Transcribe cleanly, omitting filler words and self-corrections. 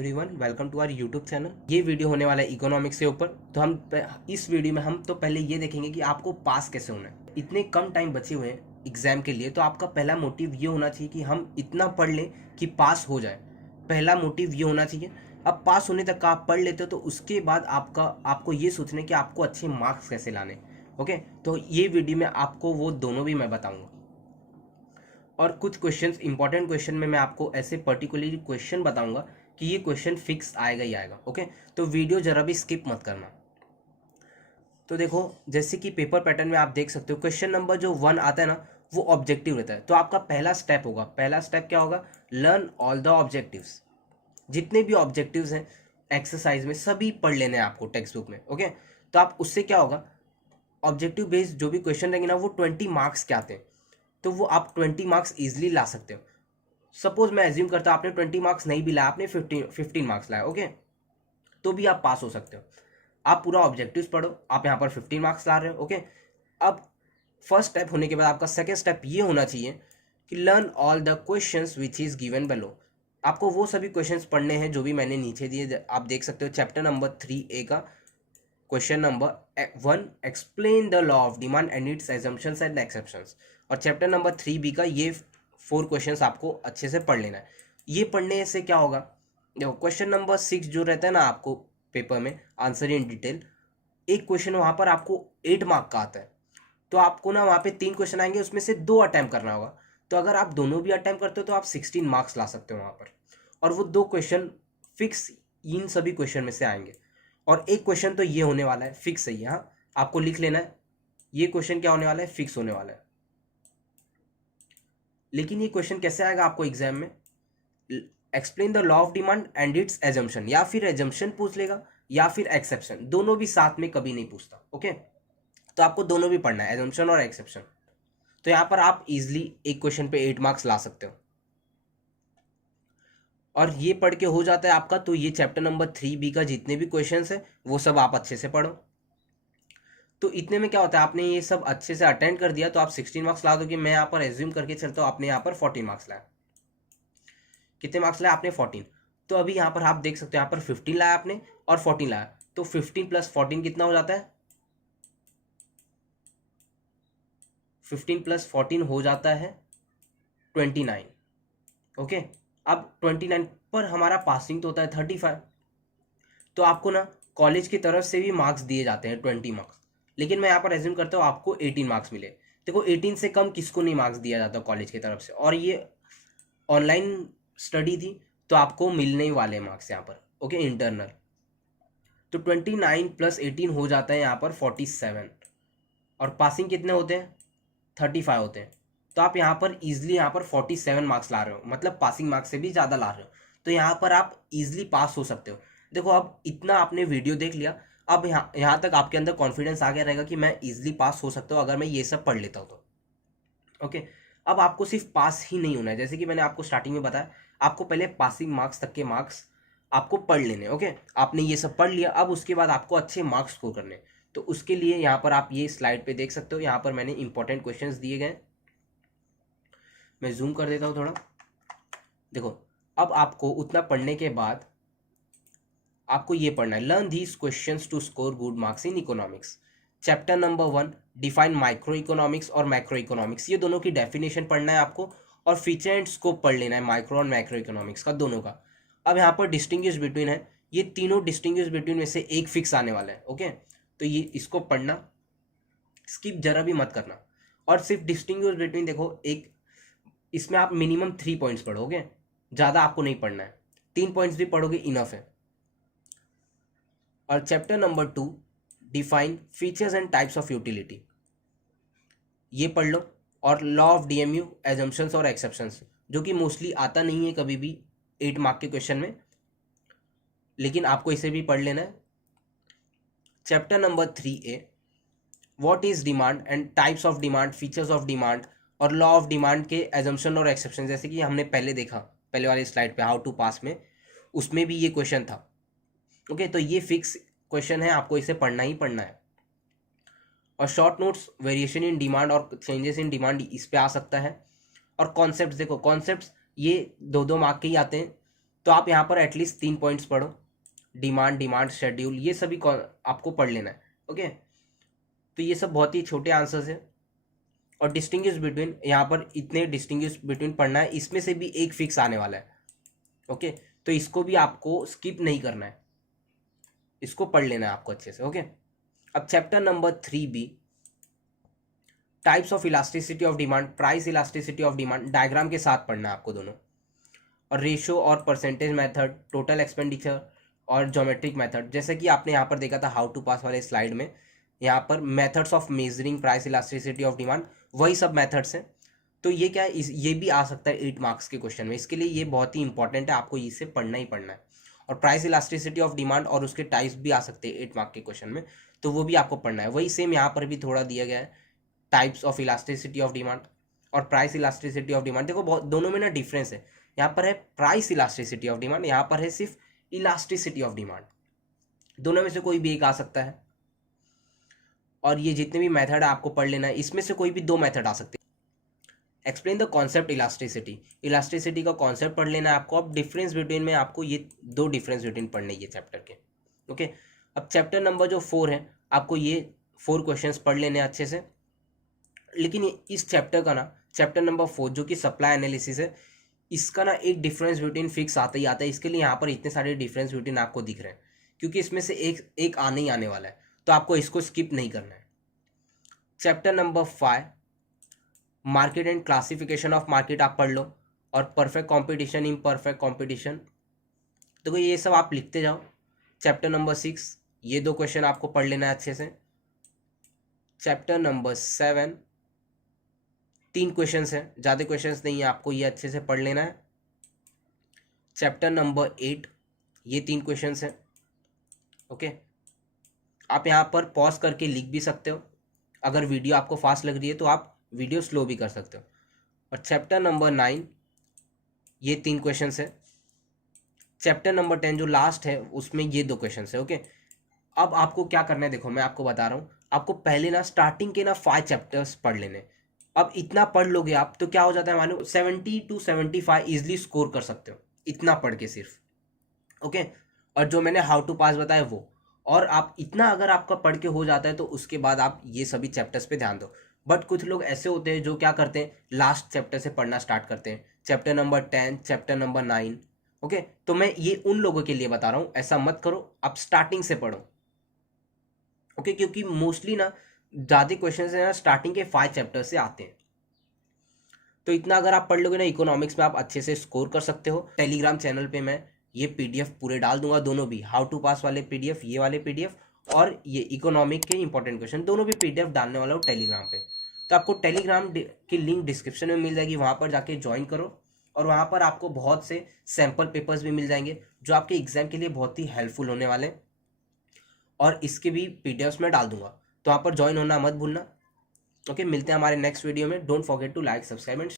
Everyone, welcome to our YouTube channel. ये video होने वाला है इकोनॉमिक्स के ऊपर। तो इस वीडियो में हम तो पहले ये देखेंगे कि आपको पास कैसे होना है। इतने कम टाइम बचे हुए हैं एग्जाम के लिए, तो आपका पहला मोटिव ये होना चाहिए कि हम इतना पढ़ लें कि पास हो जाए। पहला मोटिव ये होना चाहिए। अब पास होने तक का आप पढ़ लेते हो तो उसके बाद आपको ये सोचना है कि आपको अच्छे मार्क्स कैसे लाने। ओके, तो ये वीडियो में आपको वो दोनों भी मैं बताऊँगा। और कुछ क्वेश्चंस इंपॉर्टेंट क्वेश्चन में मैं आपको ऐसे पर्टिकुलरली क्वेश्चन बताऊंगा कि ये क्वेश्चन फिक्स आएगा ही आएगा। ओके, तो वीडियो जरा भी स्किप मत करना। तो देखो, जैसे कि पेपर पैटर्न में आप देख सकते हो, क्वेश्चन नंबर जो 1 आता है ना, वो ऑब्जेक्टिव रहता है। तो आपका पहला स्टेप होगा, पहला स्टेप क्या होगा? Learn all the objectives. जितने भी ऑब्जेक्टिव्स हैं एक्सरसाइज में सभी पढ़ लेने हैं आपको टेक्स्ट बुक में। ओके, तो आप उससे क्या होगा, ऑब्जेक्टिव बेस्ड जो भी क्वेश्चन रहेंगे ना, वो 20 मार्क्स के आते हैं, तो वो आप 20 मार्क्स ईजिली ला सकते हो। सपोज मैं एज्यूम करता आपने 20 मार्क्स नहीं भी लाया, आपने 15 मार्क्स लाया, ओके, तो भी आप पास हो सकते हो। आप पूरा ऑब्जेक्टिव्स पढ़ो, आप यहाँ पर 15 मार्क्स ला रहे हो। ओके, अब फर्स्ट स्टेप होने के बाद आपका सेकेंड स्टेप ये होना चाहिए कि learn all the questions which is given below. आपको वो सभी क्वेश्चंस पढ़ने हैं जो भी मैंने नीचे दिए। आप देख सकते हो चैप्टर नंबर 3A का question number 1, explain the law of demand and it's assumptions and exceptions, और चैप्टर नंबर 3B का ये 4 क्वेश्चंस आपको अच्छे से पढ़ लेना है। ये पढ़ने से क्या होगा, देखो क्वेश्चन नंबर 6 जो रहता है ना आपको पेपर में आंसर इन डिटेल, एक क्वेश्चन वहाँ पर आपको 8 मार्क का आता है, तो आपको ना वहाँ पे 3 क्वेश्चन आएंगे, उसमें से 2 अटैम्प्ट करना होगा। तो अगर आप दोनों भी अटैम्प्ट करते हो तो आप 16 मार्क्स ला सकते हो वहाँ पर, और वो 2 क्वेश्चन फिक्स इन सभी क्वेश्चन में से आएंगे। और एक क्वेश्चन तो ये होने वाला है फिक्स है, हाँ आपको लिख लेना है, ये क्वेश्चन क्या होने वाला है, फिक्स होने वाला है। लेकिन ये क्वेश्चन कैसे आएगा आपको एग्जाम में? Explain the law of demand and it's assumption, या फिर एजम्पशन पूछ लेगा या फिर एक्सेप्शन, दोनों भी साथ में कभी नहीं पूछता। ओके, तो आपको दोनों भी पढ़ना है, एजम्पशन और एक्सेप्शन। तो यहाँ पर आप इजिली एक क्वेश्चन पे 8 मार्क्स ला सकते हो, और ये पढ़ के हो जाता है आपका। तो ये चैप्टर नंबर 3B का जितने भी क्वेश्चंस है वो सब आप अच्छे से पढ़ो। तो इतने में क्या होता है, आपने ये सब अच्छे से अटेंड कर दिया तो आप 16 मार्क्स ला दोगे। मैं यहाँ पर एज्यूम करके चलता हूँ आपने यहाँ पर 14 मार्क्स लाया। कितने मार्क्स लाए आपने? 14। तो अभी यहाँ पर आप देख सकते हो, यहाँ पर 15 लाया आपने और 14 लाया, तो 15 + 14 कितना हो जाता है? 15 + 14 हो जाता है 29। ओके, अब 29 पर हमारा पासिंग तो होता है 35। तो आपको ना कॉलेज की तरफ से भी मार्क्स दिए जाते हैं 20 मार्क्स, लेकिन मैं यहाँ पर एज्यूम करता हूँ आपको 18 मार्क्स मिले। देखो 18 से कम किसको नहीं मार्क्स दिया जाता कॉलेज की तरफ से, और ये ऑनलाइन स्टडी थी तो आपको मिलने ही वाले मार्क्स यहाँ पर। Okay, internal. तो 29 + 18 हो जाता है यहाँ पर 47, और पासिंग कितने होते हैं? 35 होते हैं। तो आप यहाँ पर इजिली यहाँ पर 47 मार्क्स ला रहे हो, मतलब पासिंग मार्क्स से भी ज़्यादा ला रहे हो, तो यहाँ पर आप इजिली पास हो सकते हो। देखो अब इतना आपने वीडियो देख लिया, अब यहाँ तक आपके अंदर कॉन्फिडेंस आ गया रहेगा कि मैं इजिली पास हो सकता हूँ अगर मैं ये सब पढ़ लेता हूँ तो। ओके, अब आपको सिर्फ पास ही नहीं होना है, जैसे कि मैंने आपको स्टार्टिंग में बताया, आपको पहले पासिंग मार्क्स तक के मार्क्स आपको पढ़ लेने। ओके, आपने ये सब पढ़ लिया, अब उसके बाद आपको अच्छे मार्क्स स्कोर करने। तो उसके लिए यहाँ पर आप ये स्लाइड पे देख सकते हो, यहाँ पर मैंने इंपॉर्टेंट क्वेश्चंस दिए गए। मैं जूम कर देता हूँ थोड़ा। देखो, अब आपको उतना पढ़ने के बाद आपको ये पढ़ना है, learn these questions to score good marks in economics. Chapter number 1, define micro economics और मैक्रो इकोनॉमिक्स, ये दोनों की डेफिनेशन पढ़ना है आपको, और फीचर एंड स्कोप पढ़ लेना है माइक्रो और मैक्रो इकोनॉमिक्स का, दोनों का। अब यहाँ पर डिस्टिंग्विश बिटवीन है, ये तीनों डिस्टिंग्विश बिटवीन में से एक फिक्स आने वाला है। ओके, तो ये इसको पढ़ना, स्किप जरा भी मत करना। और सिर्फ डिस्टिंग्विश बिटवीन, देखो एक इसमें आप मिनिमम 3 पॉइंट्स पढ़ोगे, ज़्यादा आपको नहीं पढ़ना है, 3 पॉइंट्स भी पढ़ोगे इनफ है। और chapter number 2, define features and types of utility, ये पढ़ लो। और लॉ ऑफ डीएमयू, एजम्पशंस और एक्सेप्शंस, जो कि मोस्टली आता नहीं है कभी भी 8 मार्क के क्वेश्चन में, लेकिन आपको इसे भी पढ़ लेना है। Chapter number 3A, what is demand and types of demand, features of demand और लॉ ऑफ डिमांड के एजम्पशन और एक्सेप्शन, जैसे कि हमने पहले देखा पहले वाली स्लाइड पे हाउ टू पास में, उसमें भी ये क्वेश्चन था। ओके, तो ये फिक्स क्वेश्चन है, आपको इसे पढ़ना ही पढ़ना है। और short notes, variation in demand और चेंजेस इन डिमांड, इस पे आ सकता है। और कॉन्सेप्ट्स, देखो कॉन्सेप्ट्स ये 2-2 मार्क के ही आते हैं, तो आप यहाँ पर एटलीस्ट 3 पॉइंट्स पढ़ो, डिमांड शेड्यूल, ये सभी आपको पढ़ लेना है। ओके, तो ये सब बहुत ही छोटे आंसर्स हैं। और डिस्टिंग्विश बिटवीन, यहाँ पर इतने डिस्टिंग्विश बिटवीन पढ़ना है, इसमें से भी एक फिक्स आने वाला है। ओके, तो इसको भी आपको स्किप नहीं करना है, इसको पढ़ लेना है आपको अच्छे से। ओके, अब chapter number 3B, types of elasticity of demand, price elasticity of demand, diagram के साथ पढ़ना है आपको दोनों, और रेशो और परसेंटेज मेथड, टोटल एक्सपेंडिचर और ज्योमेट्रिक मेथड। जैसे कि आपने यहाँ पर देखा था हाउ टू पास वाले स्लाइड में, यहाँ पर methods of measuring price elasticity of demand, वही सब मेथड्स हैं। तो ये क्या है, ये भी आ सकता है 8 मार्क्स के क्वेश्चन में, इसके लिए ये बहुत ही इंपॉर्टेंट है, आपको इसे पढ़ना ही पढ़ना है। और प्राइस इलास्टिसिटी ऑफ डिमांड और उसके टाइप्स भी आ सकते हैं 8 मार्क के क्वेश्चन में, तो वो भी आपको पढ़ना है। वही सेम यहाँ पर भी थोड़ा दिया गया है, types of elasticity of demand और प्राइस इलास्टिसिटी ऑफ डिमांड। देखो बहुत दोनों में ना डिफरेंस है, यहाँ पर है प्राइस इलास्टिसिटी ऑफ डिमांड, यहाँ पर है सिर्फ इलास्टिसिटी ऑफ डिमांड। दोनों में से कोई भी एक आ सकता है, और ये जितने भी मेथड है आपको पढ़ लेना है, इसमें से कोई भी 2 मेथड आ सकते हैं। Explain the concept elasticity, elasticity का कॉन्सेप्ट पढ़ लेना है आपको। अब डिफरेंस बिटवीन में आपको ये 2 डिफरेंस बिटवीन पढ़ने ये चैप्टर के। ओके, अब चैप्टर नंबर जो 4 है, आपको ये 4 क्वेश्चंस पढ़ लेने हैं अच्छे से। लेकिन इस चैप्टर का ना, चैप्टर नंबर 4 जो कि सप्लाई एनालिसिस है, इसका ना एक डिफरेंस बिटवीन फिक्स आता ही आता है। इसके लिए यहाँ पर इतने सारे डिफरेंस बिटवीन आपको दिख रहे हैं, क्योंकि इसमें से एक आने ही आने वाला है, तो आपको इसको स्किप नहीं करना है। Chapter number 5, market and classification of market आप पढ़ लो, और परफेक्ट कॉम्पिटिशन, इम्परफेक्ट कॉम्पिटिशन, तो ये सब आप लिखते जाओ। चैप्टर नंबर 6, ये 2 क्वेश्चन आपको पढ़ लेना है अच्छे से। चैप्टर नंबर 7, 3 क्वेश्चंस हैं, ज़्यादा क्वेश्चंस नहीं है, आपको ये अच्छे से पढ़ लेना है। चैप्टर नंबर 8, ये 3 क्वेश्चंस हैं। ओके, आप यहाँ पर पॉज करके लिख भी सकते हो, अगर वीडियो आपको फास्ट लग रही है तो आप वीडियो स्लो भी कर सकते हो। और चैप्टर नंबर 9, ये 3 क्वेश्चंस है। चैप्टर नंबर 10 जो लास्ट है, उसमें ये 2 क्वेश्चंस है। ओके, अब आपको क्या करना है, देखो मैं आपको बता रहा हूँ, आपको पहले ना स्टार्टिंग के ना 5 चैप्टर्स पढ़ लेने। अब इतना पढ़ लोगे आप तो क्या हो जाता है, मानो 70 to 75 इजिली स्कोर कर सकते हो, इतना पढ़ के सिर्फ। ओके, और जो मैंने हाउ टू पास बताया वो, और आप इतना अगर आपका पढ़ के हो जाता है तो उसके बाद आप ये सभी चैप्टर्स पे ध्यान दो। बट कुछ लोग ऐसे होते हैं जो क्या करते हैं, लास्ट चैप्टर से पढ़ना स्टार्ट करते हैं, chapter number 10, chapter number 9। Okay, तो मैं ये उन लोगों के लिए बता रहा हूँ, ऐसा मत करो, आप स्टार्टिंग से पढ़ो। ओके, क्योंकि मोस्टली ना ज़्यादा क्वेश्चन है ना स्टार्टिंग के 5 चैप्टर से आते हैं, तो इतना अगर आप पढ़ लोगे ना, इकोनॉमिक्स में आप अच्छे से स्कोर कर सकते हो। टेलीग्राम चैनल पे मैं ये पीडीएफ पूरे डाल दूंगा, दोनों भी, हाउ टू पास वाले पीडीएफ, ये वाले पीडीएफ, और ये इकोनॉमिक के इंपॉर्टेंट क्वेश्चन, दोनों भी पीडीएफ डालने वाला हूँ टेलीग्राम पे। तो आपको टेलीग्राम की लिंक डिस्क्रिप्शन में मिल जाएगी, वहाँ पर जाके ज्वाइन करो, और वहाँ पर आपको बहुत से सैम्पल पेपर्स भी मिल जाएंगे जो आपके एग्जाम के लिए बहुत ही हेल्पफुल होने वाले हैं, और इसके भी पीडीएफ्स में डाल दूंगा, तो वहाँ पर ज्वाइन होना मत भूलना। ओके, मिलते हैं हमारे नेक्स्ट वीडियो में। Don't forget to like, subscribe and